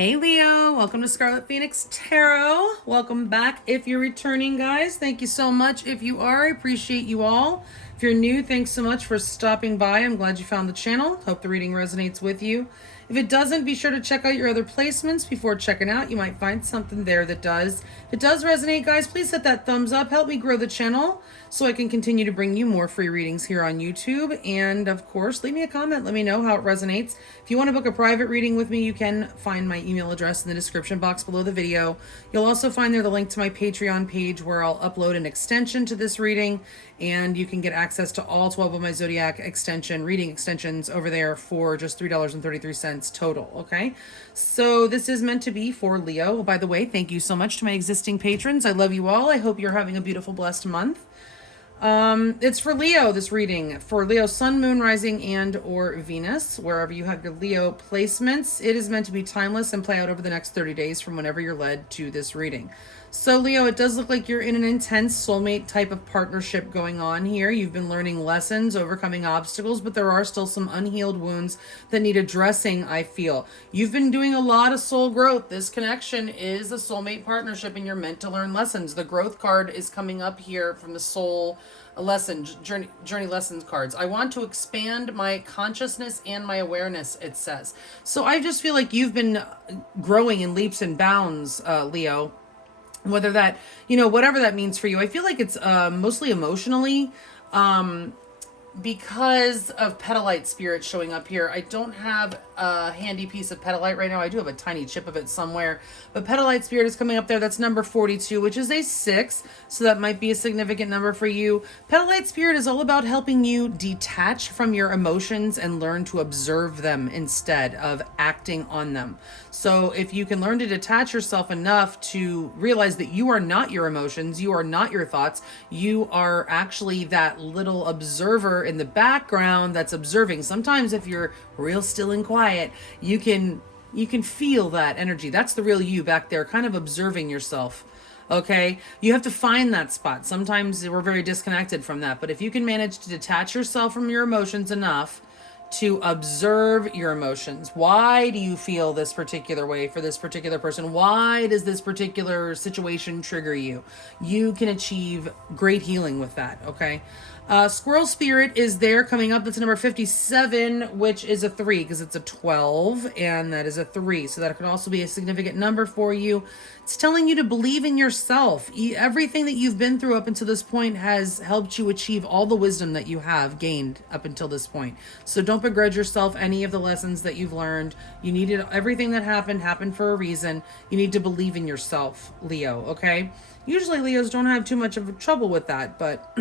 Hey Leo, welcome to Scarlet Phoenix Tarot. Welcome back if you're returning, guys. Thank you so much if you are. I appreciate you all. If you're new, thanks so much for stopping by. I'm glad you found the channel. Hope the reading resonates with you. If it doesn't, be sure to check out your other placements before checking out. You might find something there that does. If it does resonate, guys, please hit that thumbs up. Help me grow the channel so I can continue to bring you more free readings here on YouTube. And of course, leave me a comment. Let me know how it resonates. If you want to book a private reading with me, you can find my email address in the description box below the video. You'll also find there the link to my Patreon page where I'll upload an extension to this reading, and you can get access to all 12 of my zodiac reading extensions over there for just $3.33 total. Okay, so this is meant to be for Leo. By the way, thank you so much to my existing patrons. I love you all. I hope you're having a beautiful, blessed month. It's for Leo, this reading, for Leo Sun, Moon, Rising, and or Venus, wherever you have your Leo placements. It is meant to be timeless and play out over the next 30 days from whenever you're led to this reading. So Leo, it does look like you're in an intense soulmate type of partnership going on here. You've been learning lessons, overcoming obstacles, but there are still some unhealed wounds that need addressing, I feel. You've been doing a lot of soul growth. This connection is a soulmate partnership and you're meant to learn lessons. The growth card is coming up here from the soul journey lessons cards. I want to expand my consciousness and my awareness, it says. So I just feel like you've been growing in leaps and bounds, Leo. Whether that, whatever that means for you. I feel like it's mostly emotionally, because of petalite spirit showing up here. I don't have a handy piece of petalite right now. I do have a tiny chip of it somewhere, but petalite spirit is coming up there. That's number 42, which is a 6, so that might be a significant number for you. Petalite spirit is all about helping you detach from your emotions and learn to observe them instead of acting on them. So if you can learn to detach yourself enough to realize that you are not your emotions, you are not your thoughts, you are actually that little observer in the background that's observing. Sometimes if you're real still and quiet, you can feel that energy. That's the real you back there, kind of observing yourself. Okay, you have to find that spot. Sometimes we're very disconnected from that, but if you can manage to detach yourself from your emotions enough to observe your emotions. Why do you feel this particular way for this particular person? Why does this particular situation trigger you? You can achieve great healing with that, okay? Squirrel spirit is there coming up. That's number 57, which is a 3 because it's a 12 and that is a 3. So that could also be a significant number for you. It's telling you to believe in yourself. Everything that you've been through up until this point has helped you achieve all the wisdom that you have gained up until this point. So don't begrudge yourself any of the lessons that you've learned. You needed everything that happened for a reason. You need to believe in yourself, Leo, okay? Usually Leos don't have too much of trouble with that, but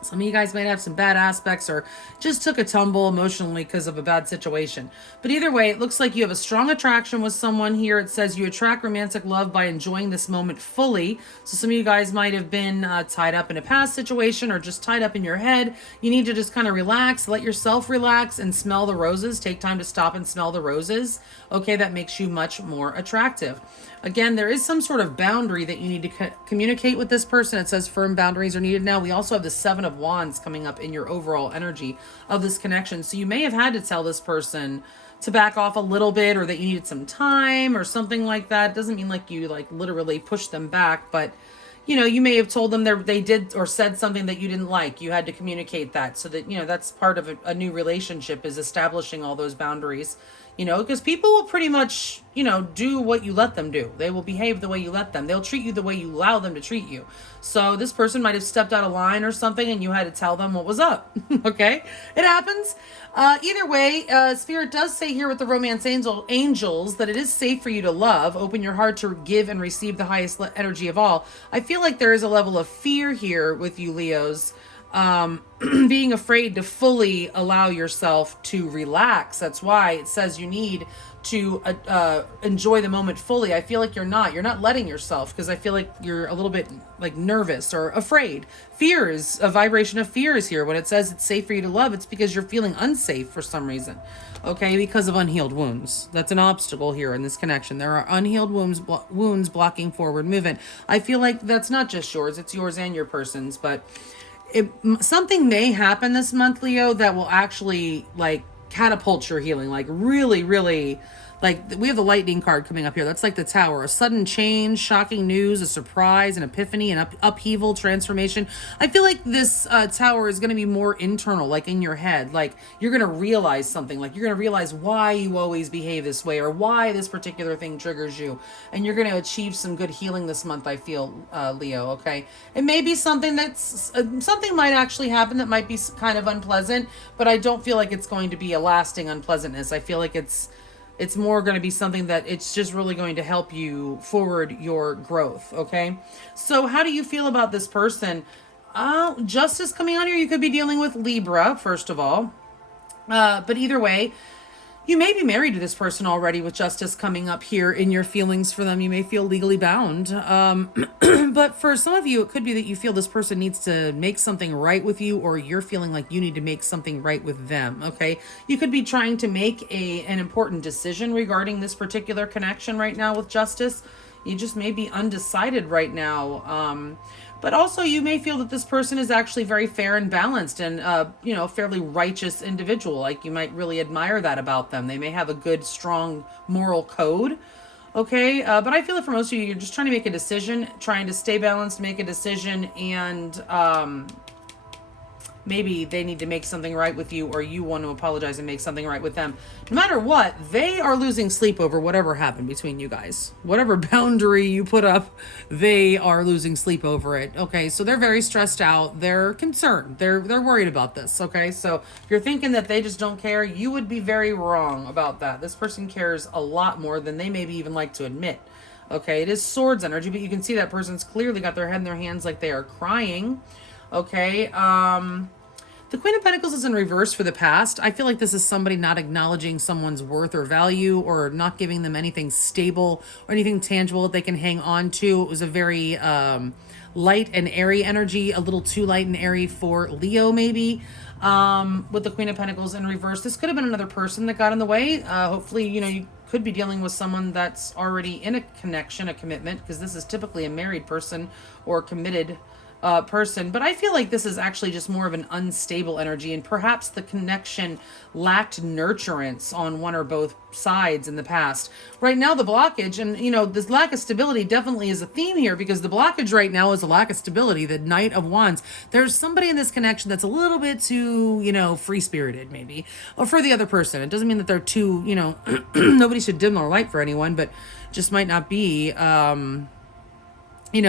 some of you guys might have some bad aspects or just took a tumble emotionally because of a bad situation. But either way, it looks like you have a strong attraction with someone here. It says you attract romantic love by enjoying this moment fully. So some of you guys might have been tied up in a past situation or just tied up in your head. You need to just kind of relax, let yourself relax and smell the roses. Take time to stop and smell the roses. Okay, that makes you much more attractive. Again, there is some sort of boundary that you need to communicate with this person. It says firm boundaries are needed now. We also have the 7 of Wands coming up in your overall energy of this connection. So you may have had to tell this person to back off a little bit or that you needed some time or something like that. It doesn't mean like you literally push them back, but you may have told them they did or said something that you didn't like. You had to communicate that so that, that's part of a new relationship is establishing all those boundaries, because people will pretty much, do what you let them do. They will behave the way you let them. They'll treat you the way you allow them to treat you. So this person might have stepped out of line or something and you had to tell them what was up. Okay, it happens. Either way, Spirit does say here with the romance angels that it is safe for you to love. Open your heart to give and receive the highest energy of all. I feel like there is a level of fear here with you Leos, being afraid to fully allow yourself to relax. That's why it says you need to enjoy the moment fully. I feel like you're not letting yourself, because I feel like you're a little bit like nervous or afraid. Fear is a vibration of fear is here. When it says it's safe for you to love, it's because you're feeling unsafe for some reason. Okay, because of unhealed wounds. That's an obstacle here in this connection. There are unhealed wounds blocking forward movement. I feel like that's not just yours, it's yours and your person's, but something may happen this month, Leo, that will actually catapult your healing, like really, really, like we have the lightning card coming up here. That's like the Tower, a sudden change, shocking news, a surprise, an epiphany, an upheaval, transformation. I feel like this Tower is going to be more internal, like in your head. Like you're going to realize something, like you're going to realize why you always behave this way or why this particular thing triggers you. And you're going to achieve some good healing this month, I feel, Leo, okay? It may be something that's, something might actually happen that might be kind of unpleasant, but I don't feel like it's going to be a lasting unpleasantness. I feel like it's more going to be something that it's just really going to help you forward your growth, okay? So how do you feel about this person? Justice coming on here. You could be dealing with Libra, first of all. But either way, you may be married to this person already with Justice coming up here in your feelings for them. You may feel legally bound. But for some of you, it could be that you feel this person needs to make something right with you, or you're feeling like you need to make something right with them, okay? You could be trying to make an important decision regarding this particular connection right now with Justice. You just may be undecided right now. But also you may feel that this person is actually very fair and balanced and, fairly righteous individual. Like you might really admire that about them. They may have a good, strong moral code. Okay. But I feel that for most of you, you're just trying to make a decision, trying to stay balanced, make a decision, and, maybe they need to make something right with you, or you want to apologize and make something right with them. No matter what, they are losing sleep over whatever happened between you guys. Whatever boundary you put up, they are losing sleep over it. Okay, so they're very stressed out. They're concerned. They're worried about this. Okay, so if you're thinking that they just don't care, you would be very wrong about that. This person cares a lot more than they maybe even like to admit. Okay, it is swords energy, but you can see that person's clearly got their head in their hands like they are crying. Okay, the Queen of Pentacles is in reverse for the past. I feel like this is somebody not acknowledging someone's worth or value, or not giving them anything stable or anything tangible that they can hang on to. It was a very light and airy energy, a little too light and airy for Leo maybe. With the Queen of Pentacles in reverse, this could have been another person that got in the way. Hopefully, you could be dealing with someone that's already in a connection, a commitment, because this is typically a married person or committed person. But I feel like this is actually just more of an unstable energy, and perhaps the connection lacked nurturance on one or both sides in the past. Right now, the blockage, and this lack of stability definitely is a theme here, because the blockage right now is a lack of stability. The Knight of Wands. There's somebody in this connection that's a little bit too, free-spirited maybe, or for the other person. It doesn't mean that they're too, nobody should dim their light for anyone, but just might not be, in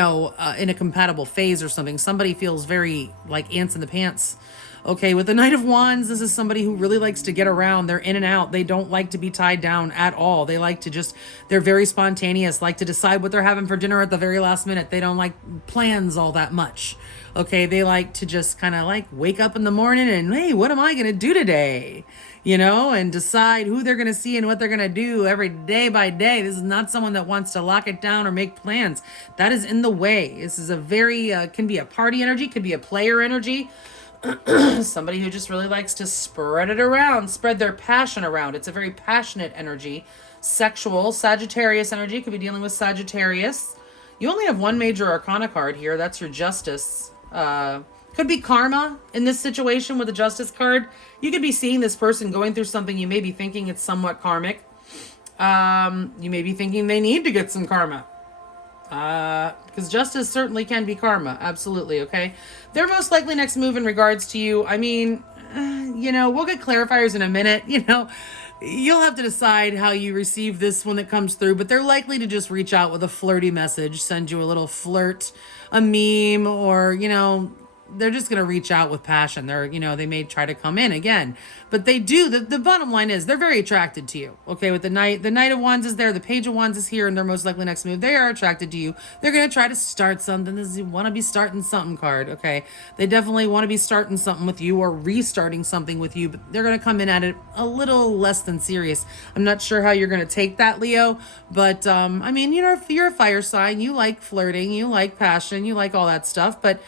a compatible phase or something. Somebody feels very like ants in the pants. Okay, with the Knight of Wands, this is somebody who really likes to get around. They're in and out. They don't like to be tied down at all. They like to they're very spontaneous, like to decide what they're having for dinner at the very last minute. They don't like plans all that much. Okay, they like to just kind of like wake up in the morning and, hey, what am I going to do today? And decide who they're going to see and what they're going to do every day by day. This is not someone that wants to lock it down or make plans. That is in the way. This is a very, can be a party energy, could be a player energy. Somebody who just really likes to spread it around, spread their passion around. It's a very passionate energy. Sexual, Sagittarius energy, could be dealing with Sagittarius. You only have one major arcana card here. That's your Justice. Could be karma in this situation with the Justice card. You could be seeing this person going through something. You may be thinking it's somewhat karmic. You may be thinking they need to get some karma. Because Justice certainly can be karma. Absolutely, okay? Their most likely next move in regards to you, I mean, we'll get clarifiers in a minute. You'll have to decide how you receive this when it comes through, but they're likely to just reach out with a flirty message, send you a little flirt, a meme, or, they're just going to reach out with passion. They may try to come in again, but they do. The bottom line is they're very attracted to you. Okay. With the Knight of Wands is there. The Page of Wands is here, and their most likely next move. They are attracted to you. They're going to try to start something. This is a want to be starting something card. Okay. They definitely want to be starting something with you or restarting something with you, but they're going to come in at it a little less than serious. I'm not sure how you're going to take that, Leo, but, if you're a fire sign, you like flirting, you like passion, you like all that stuff, but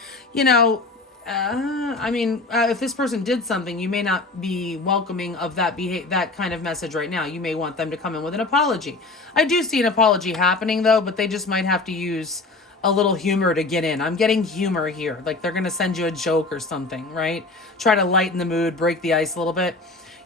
if this person did something, you may not be welcoming of that kind of message right now. You may want them to come in with an apology. I do see an apology happening though, but they just might have to use a little humor to get in. I'm getting humor here. Like they're going to send you a joke or something, right? Try to lighten the mood, break the ice a little bit.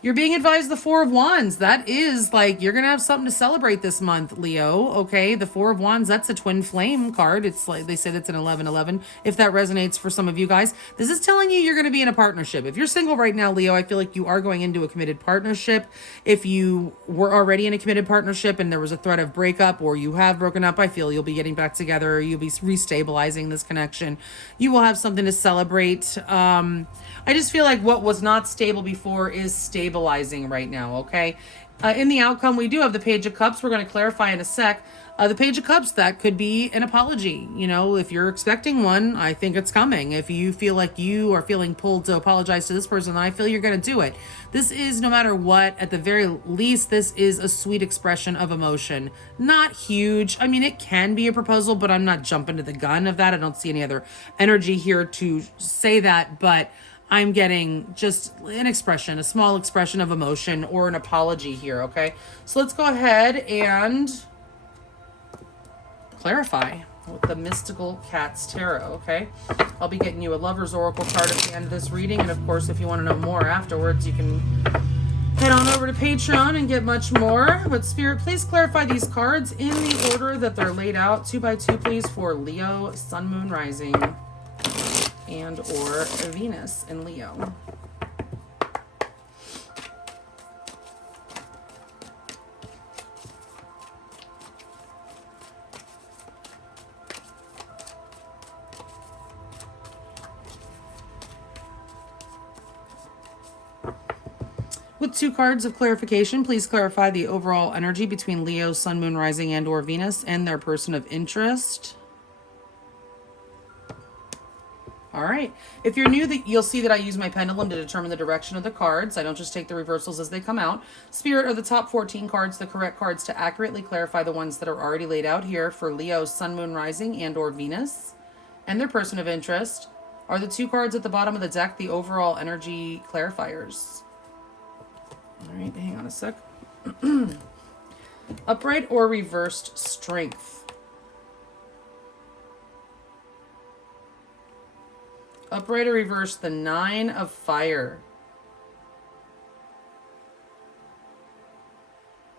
You're being advised the Four of Wands. That is like, you're going to have something to celebrate this month, Leo. Okay. The Four of Wands, that's a twin flame card. It's like, they said it's an 11-11. If that resonates for some of you guys, this is telling you you're going to be in a partnership. If you're single right now, Leo, I feel like you are going into a committed partnership. If you were already in a committed partnership and there was a threat of breakup, or you have broken up, I feel you'll be getting back together, or you'll be restabilizing this connection. You will have something to celebrate. I just feel like what was not stable before is stabilizing right now, okay? In the outcome, we do have the Page of Cups. We're going to clarify in a sec. The Page of Cups, that could be an apology. You know, if you're expecting one, I think it's coming. If you feel like you are feeling pulled to apologize to this person, then I feel you're going to do it. This is, no matter what, at the very least, this is a sweet expression of emotion. Not huge. I mean, it can be a proposal, but I'm not jumping to the gun of that. I don't see any other energy here to say that, but I'm getting just an expression, a small expression of emotion or an apology here, okay? So let's go ahead and clarify with the Mystical Cats Tarot, okay? I'll be getting you a Lover's Oracle card at the end of this reading, and of course, if you want to know more afterwards, you can head on over to Patreon and get much more. But Spirit, please clarify these cards in the order that they're laid out, 2 by 2, please, for Leo, Sun, Moon, Rising, and or Venus in Leo. With 2 cards of clarification, please clarify the overall energy between Leo, Sun, Moon, Rising, and or Venus and their person of interest. All right. If you're new, you'll see that I use my pendulum to determine the direction of the cards. I don't just take the reversals as they come out. Spirit, are the top 14 cards the correct cards to accurately clarify the ones that are already laid out here for Leo, Sun, Moon, Rising, and or Venus and their person of interest? Are the 2 cards at the bottom of the deck the overall energy clarifiers? All right, hang on a sec. Upright or reversed strength? Upright or reversed, the 9 of fire.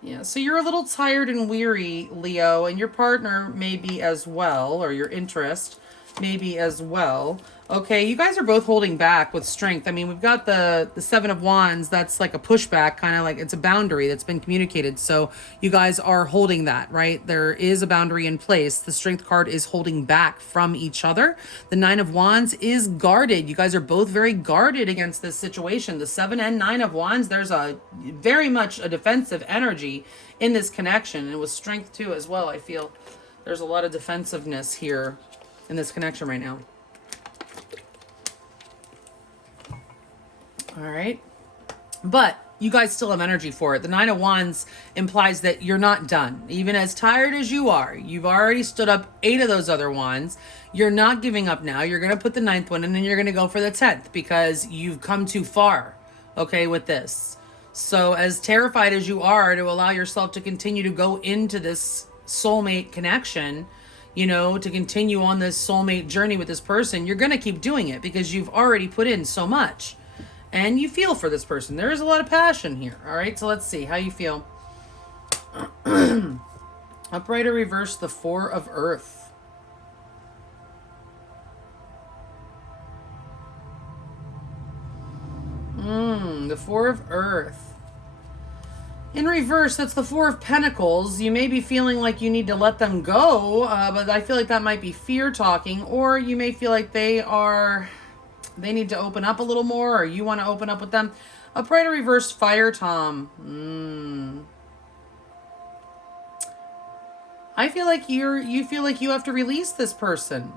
Yeah, so you're a little tired and weary, Leo, and your partner may be as well, or your interest may be as well. Okay, you guys are both holding back with strength. I mean, we've got the 7 of Wands. That's like a pushback, kind of like it's a boundary that's been communicated. So you guys are holding that, right? There is a boundary in place. The strength card is holding back from each other. The 9 of Wands is guarded. You guys are both very guarded against this situation. The 7 and 9 of Wands, there's a very much a defensive energy in this connection. And with strength too as well, I feel there's a lot of defensiveness here in this connection right now. All right. But you guys still have energy for it. The 9 of Wands implies that you're not done. Even as tired as you are, you've already stood up 8 of those other wands. You're not giving up now. You're going to put the 9th one and then you're going to go for the 10th because you've come too far, okay, with this. So as terrified as you are to allow yourself to continue to go into this soulmate connection, you know, to continue on this soulmate journey with this person, you're going to keep doing it because you've already put in so much. And you feel for this person. There is a lot of passion here. All right, so let's see how you feel. Upright or reverse, the 4 of Earth. The 4 of Earth. In reverse, that's the 4 of Pentacles. You may be feeling like you need to let them go, but I feel like that might be fear talking, or you may feel like they need to open up a little more, or you want to open up with them. Upright or reverse, Fire Tom. I feel like you feel like you have to release this person.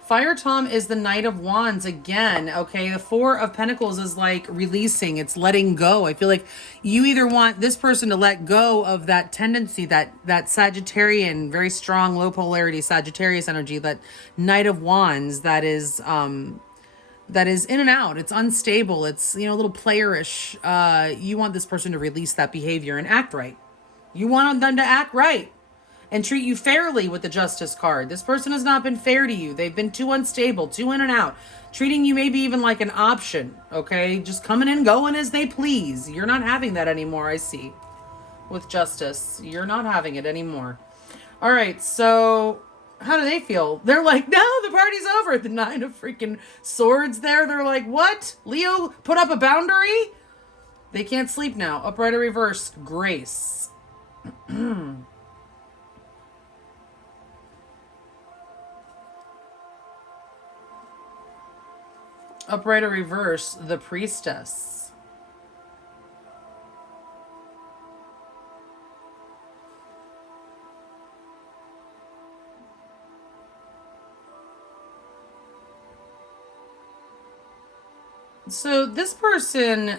Fire Tom is the Knight of Wands again. Okay, the 4 of Pentacles is like releasing. It's letting go. I feel like you either want this person to let go of that tendency, that Sagittarian, very strong, low polarity Sagittarius energy, that Knight of Wands that is in and out. It's unstable. It's, you know, a little playerish. You want this person to release that behavior and act right. You want them to act right. and treat you fairly with the Justice card. This person has not been fair to you. They've been too unstable, too in and out, treating you maybe even like an option, okay? Just coming and going as they please. You're not having that anymore, I see. With Justice, you're not having it anymore. All right, so how do they feel? They're like, no, the party's over. The 9 of freaking Swords there. They're like, what? Leo put up a boundary? They can't sleep now. Upright or reverse, Grace. Upright or reverse, the Priestess. So this person,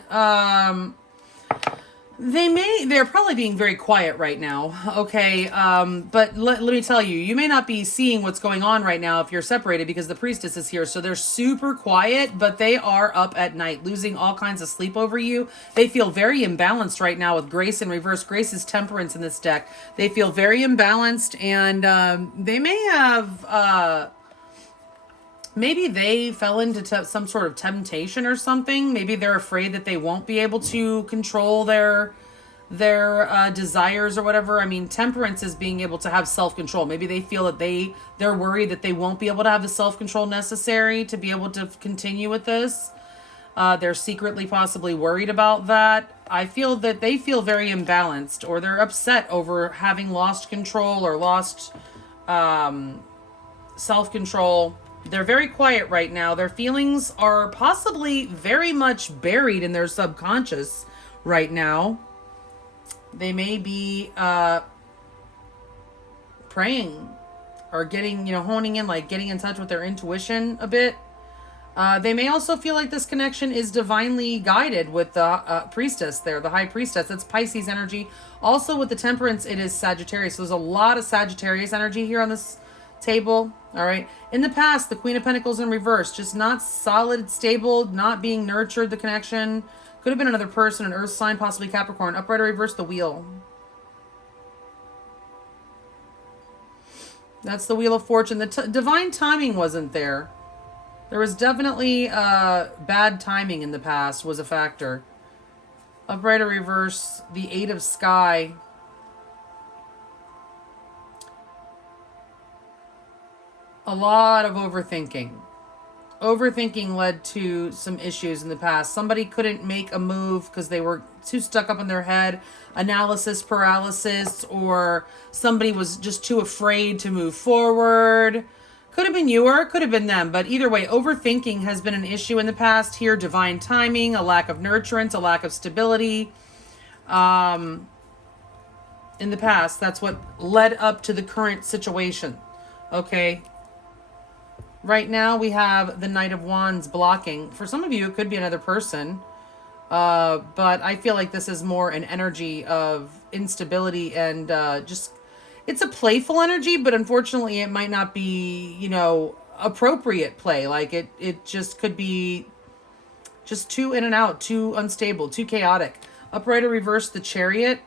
they're probably being very quiet right now, okay? But let me tell you, you may not be seeing what's going on right now if you're separated because the Priestess is here. So they're super quiet, but they are up at night, losing all kinds of sleep over you. They feel very imbalanced right now with Grace in reverse. Grace is Temperance in this deck. They feel very imbalanced, and they may have... maybe they fell into some sort of temptation or something. Maybe they're afraid that they won't be able to control their desires or whatever. I mean, Temperance is being able to have self-control. Maybe they feel that they're worried that they won't be able to have the self-control necessary to be able to continue with this. They're secretly possibly worried about that. I feel that they feel very imbalanced, or they're upset over having lost control or lost self-control. They're very quiet right now. Their feelings are possibly very much buried in their subconscious right now. They may be praying or getting, honing in, like getting in touch with their intuition a bit. They may also feel like this connection is divinely guided with the Priestess there, the High Priestess. That's Pisces energy. Also with the Temperance, it is Sagittarius. So there's a lot of Sagittarius energy here on this table. All right. In the past, the Queen of Pentacles in reverse, just not solid, stable, not being nurtured, the connection. Could have been another person, an earth sign, possibly Capricorn. Upright or reverse, the Wheel. That's the Wheel of Fortune. The divine timing wasn't there. There was definitely bad timing in the past was a factor. Upright or reverse, the 8 of Sky. A lot of overthinking. Overthinking led to some issues in the past. Somebody couldn't make a move because they were too stuck up in their head. Analysis paralysis, or somebody was just too afraid to move forward. Could have been you or it could have been them. But either way, overthinking has been an issue in the past here. Divine timing, a lack of nurturance, a lack of stability. In the past, that's what led up to the current situation. Okay. Right now we have the Knight of Wands blocking. For some of you, it could be another person. But I feel like this is more an energy of instability and just... It's a playful energy, but unfortunately it might not be, appropriate play. Like it just could be just too in and out, too unstable, too chaotic. Upright or reverse, the Chariot.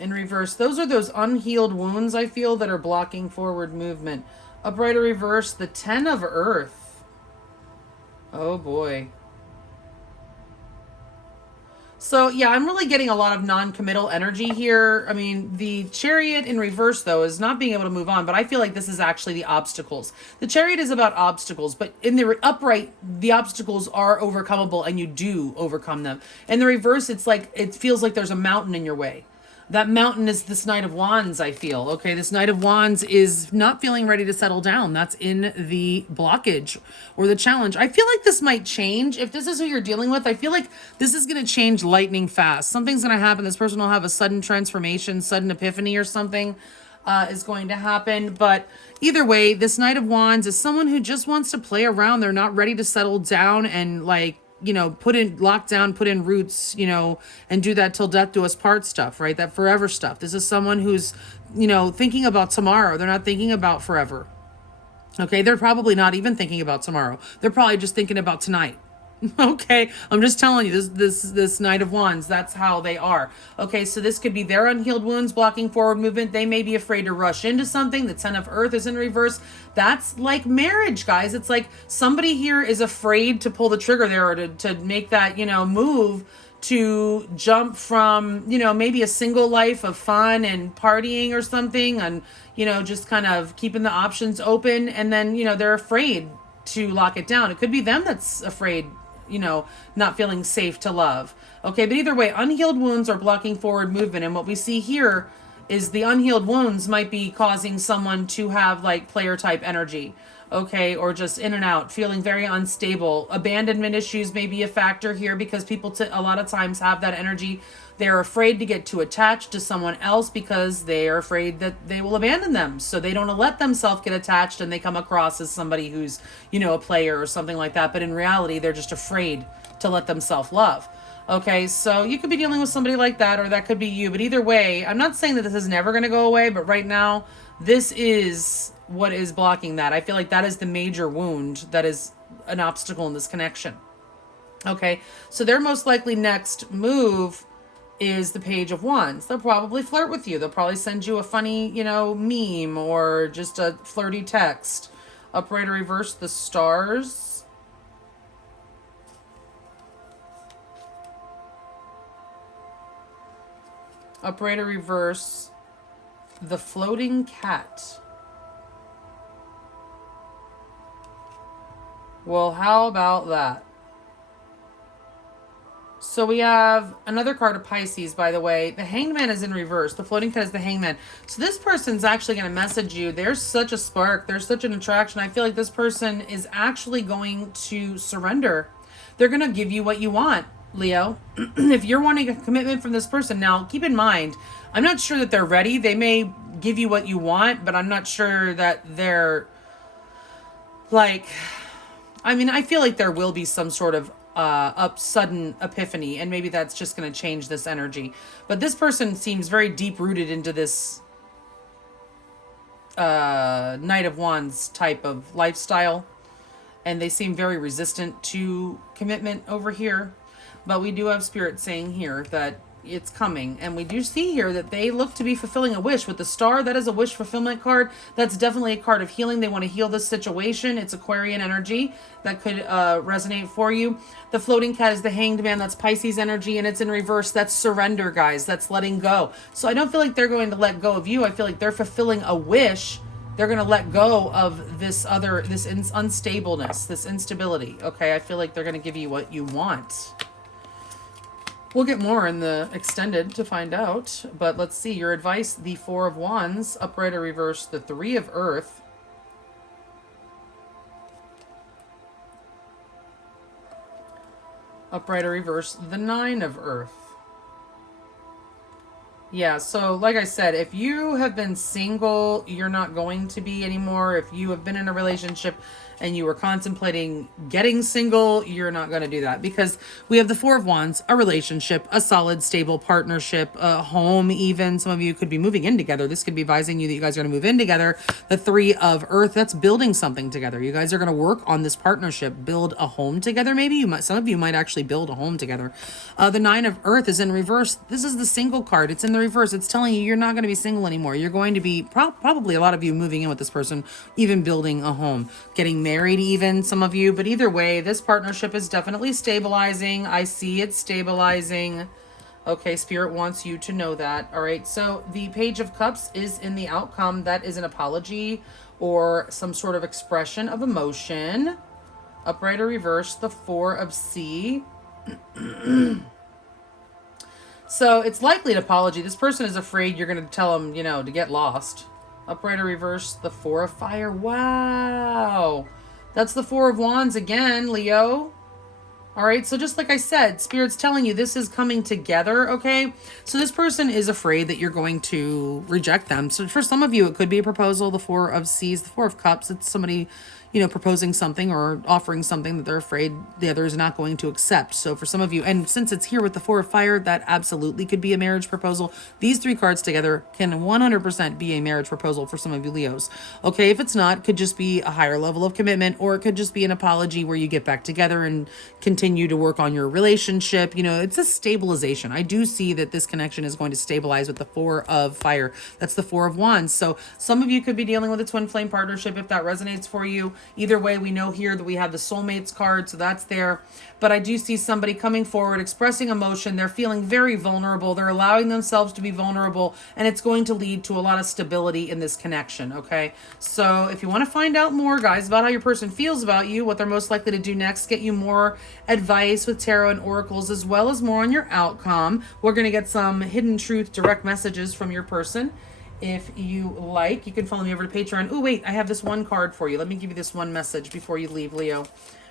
In reverse, those are those unhealed wounds, I feel, that are blocking forward movement. Upright or reverse, the 10 of Earth. Oh boy. So yeah, I'm really getting a lot of non-committal energy here. I mean, the Chariot in reverse, though, is not being able to move on, but I feel like this is actually the obstacles. The Chariot is about obstacles, but in the upright, the obstacles are overcomable and you do overcome them. In the reverse, it's like, it feels like there's a mountain in your way. That mountain is this Knight of Wands, I feel. Okay, this Knight of Wands is not feeling ready to settle down. That's in the blockage or the challenge. I feel like this might change. If this is who you're dealing with, I feel like this is going to change lightning fast. Something's going to happen. This person will have a sudden transformation, sudden epiphany or something is going to happen. But either way, this Knight of Wands is someone who just wants to play around. They're not ready to settle down and put in lockdown, put in roots, and do that till death do us part stuff, right? That forever stuff. This is someone who's, thinking about tomorrow. They're not thinking about forever. Okay. They're probably not even thinking about tomorrow. They're probably just thinking about tonight. Okay, I'm just telling you, this Knight of Wands, that's how they are. Okay, so this could be their unhealed wounds blocking forward movement. They may be afraid to rush into something. The Ten of Earth is in reverse. That's like marriage, guys. It's like somebody here is afraid to pull the trigger there, or to make that, move to jump from, maybe a single life of fun and partying or something, and, just kind of keeping the options open. And then, they're afraid to lock it down. It could be them that's afraid, not feeling safe to love. Okay, but either way, unhealed wounds are blocking forward movement. And what we see here is the unhealed wounds might be causing someone to have like player type energy. Okay, or just in and out, feeling very unstable. Abandonment issues may be a factor here, because people a lot of times have that energy. They're afraid to get too attached to someone else because they are afraid that they will abandon them. So they don't let themselves get attached, and they come across as somebody who's, a player or something like that. But in reality, they're just afraid to let themselves love. Okay, so you could be dealing with somebody like that, or that could be you. But either way, I'm not saying that this is never going to go away, but right now, this is what is blocking that. I feel like that is the major wound that is an obstacle in this connection. Okay, so their most likely next move is the Page of Wands. They'll probably flirt with you. They'll probably send you a funny, meme, or just a flirty text. Upright or reverse, the Stars. Upright or reverse, the Floating Cat. Well, how about that? So we have another card of Pisces, by the way. The Hanged Man is in reverse. The Floating Cat is the Hanged Man. So this person's actually going to message you. There's such a spark. There's such an attraction. I feel like this person is actually going to surrender. They're going to give you what you want, Leo. If you're wanting a commitment from this person, now keep in mind, I'm not sure that they're ready. They may give you what you want, but I'm not sure that they're like... I feel like there will be some sort of sudden epiphany, and maybe that's just going to change this energy. But this person seems very deep-rooted into this Knight of Wands type of lifestyle, and they seem very resistant to commitment over here. But we do have Spirit saying here that it's coming, and we do see here that they look to be fulfilling a wish with the Star. That is a wish fulfillment card. That's definitely a card of healing. They want to heal this situation. It's Aquarian energy that could resonate for you. The Floating Cat is the Hanged Man. That's Pisces energy, and it's in reverse. That's surrender, guys. That's letting go. So I don't feel like they're going to let go of you. I feel like they're fulfilling a wish. They're going to let go of this unstableness, this instability. Okay, I feel like they're going to give you what you want. We'll get more in the extended to find out, but let's see. Your advice, the Four of Wands, upright or reverse, the Three of Earth. Upright or reverse, the Nine of Earth. Yeah, so like I said, if you have been single, you're not going to be anymore. If you have been in a relationship and you were contemplating getting single, you're not going to do that, because we have the Four of Wands, a relationship, a solid, stable partnership, a home even. Some of you could be moving in together. This could be advising you that you guys are going to move in together. The Three of Earth, that's building something together. You guys are going to work on this partnership, build a home together. Maybe some of you might actually build a home together. The Nine of Earth is in reverse. This is the single card. It's in the reverse. It's telling you you're not going to be single anymore. You're going to be probably a lot of you moving in with this person, even building a home, getting married even, some of you. But either way, this partnership is definitely stabilizing. I see it stabilizing. Okay, Spirit wants you to know that. All right, so the Page of Cups is in the outcome. That is an apology or some sort of expression of emotion. Upright or reverse, the Four of Sea. So it's likely an apology. This person is afraid you're going to tell them, to get lost. Upright or reverse, the Four of Fire. Wow. That's the Four of Wands again, Leo. All right, so just like I said, Spirit's telling you this is coming together, okay? So this person is afraid that you're going to reject them. So for some of you, it could be a proposal, the Four of Seas, the Four of Cups. It's somebody, proposing something or offering something that they're afraid the other is not going to accept. So for some of you, and since it's here with the Four of Fire, that absolutely could be a marriage proposal. These three cards together can 100% be a marriage proposal for some of you Leos. Okay, if it's not, it could just be a higher level of commitment, or it could just be an apology where you get back together and continue to work on your relationship. It's a stabilization. I do see that this connection is going to stabilize with the Four of Fire. That's the Four of Wands. So some of you could be dealing with a twin flame partnership if that resonates for you. Either way, we know here that we have the soulmates card, so that's there. But I do see somebody coming forward, expressing emotion. They're feeling very vulnerable. They're allowing themselves to be vulnerable, and it's going to lead to a lot of stability in this connection, okay? So if you want to find out more, guys, about how your person feels about you, what they're most likely to do next, get you more advice with tarot and oracles, as well as more on your outcome. We're going to get some hidden truth direct messages from your person. If you like, you can follow me over to Patreon. Oh, wait, I have this one card for you. Let me give you this one message before you leave, Leo.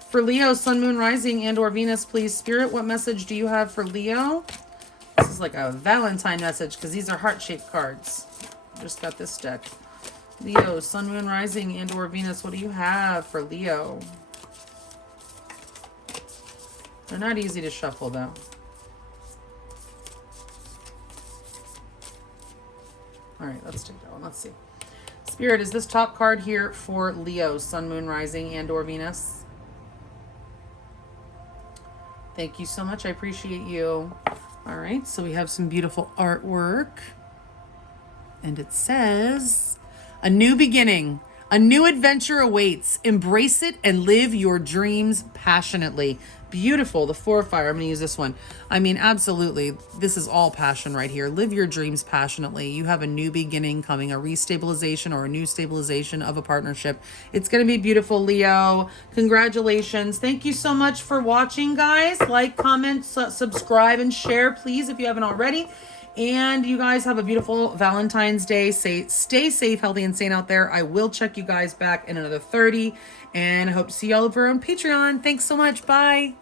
For Leo, Sun, Moon, Rising, and or Venus, please, Spirit, what message do you have for Leo? This is like a Valentine message because these are heart-shaped cards. Just got this deck. Leo, Sun, Moon, Rising, and or Venus, what do you have for Leo? They're not easy to shuffle, though. All right, let's take that one. Let's see. Spirit, is this top card here for Leo, Sun, Moon, Rising, and or Venus? Thank you so much. I appreciate you. All right, so we have some beautiful artwork. And it says, a new beginning, a new adventure awaits. Embrace it and live your dreams passionately. Beautiful. The Four of Fire. I'm going to use this one. I mean, absolutely. This is all passion right here. Live your dreams passionately. You have a new beginning coming, a restabilization or a new stabilization of a partnership. It's going to be beautiful, Leo. Congratulations. Thank you so much for watching, guys. Like, comment, subscribe, and share, please, if you haven't already. And you guys have a beautiful Valentine's Day. Stay safe, healthy, and sane out there. I will check you guys back in another 30. And I hope to see you all over on Patreon. Thanks so much. Bye.